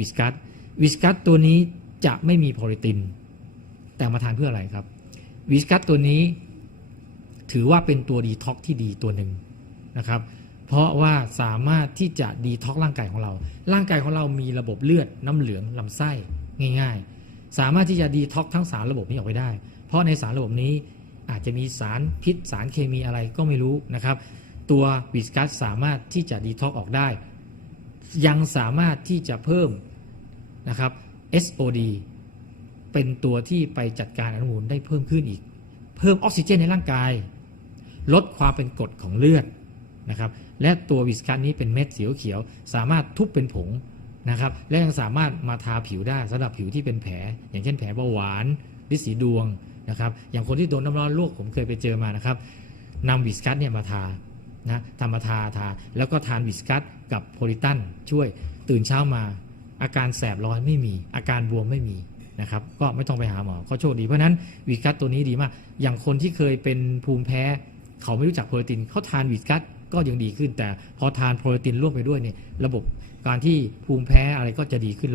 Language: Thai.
วิสกัสวิสกัสตัวนี้จะไม่มีโพลิติน แต่มาทานเพื่ออะไรครับวิสกัสตัวนี้ถือว่าเป็นตัวดีท็อกที่ดีตัวหนึ่งนะครับ เพราะว่าสามารถที่จะดีท็อกร่างกายของเรา ร่างกายของเรามีระบบเลือดน้ำเหลืองลำไส้ง่าย ๆ สามารถที่จะดีท็อกทั้งสารระบบนี้ออกไปได้ เพราะในสารระบบนี้อาจจะมีสารพิษสารเคมีอะไรก็ไม่รู้นะครับ ตัววิสกัสสามารถที่จะดีท็อกออกได้ ยังสามารถที่จะเพิ่ม นะครับ SOD เป็นตัวที่ไปจัดการอนุมูลได้เพิ่มขึ้นอีก เพิ่มออกซิเจนในร่างกาย ลดความเป็นกรดของเลือดนะครับและตัววิสกัสนี้เป็นเม็ดสีเขียว สามารถทุบเป็นผงนะครับและยังสามารถมาทาผิวได้สำหรับผิวที่เป็นแผล อย่างเช่นแผลเบาหวานลิสีดวงนะครับอย่างคนที่โดนน้ำร้อนลวกผมเคยไปเจอมานะครับนำวิสกัสเนี่ยมาทานะทำมาทาทา แล้วก็ทานวิสกัสกับโพลิตันช่วยตื่นเช้ามา อาการแสบร้อนไม่มี อาการบวมไม่มีนะครับก็ไม่ต้องไปหาหมอก็โชคดีเพราะนั้นวิสกัสตัวนี้ดีมาก อย่างคนที่เคยเป็นภูมิแพ้ เขาไม่รู้จักโปรตีนเขาทานวิสกัสก็ยังดีขึ้น แต่พอทานโปรตีนร่วมไปด้วยเนี่ยระบบการที่ภูมิแพ้อะไรก็จะดีขึ้น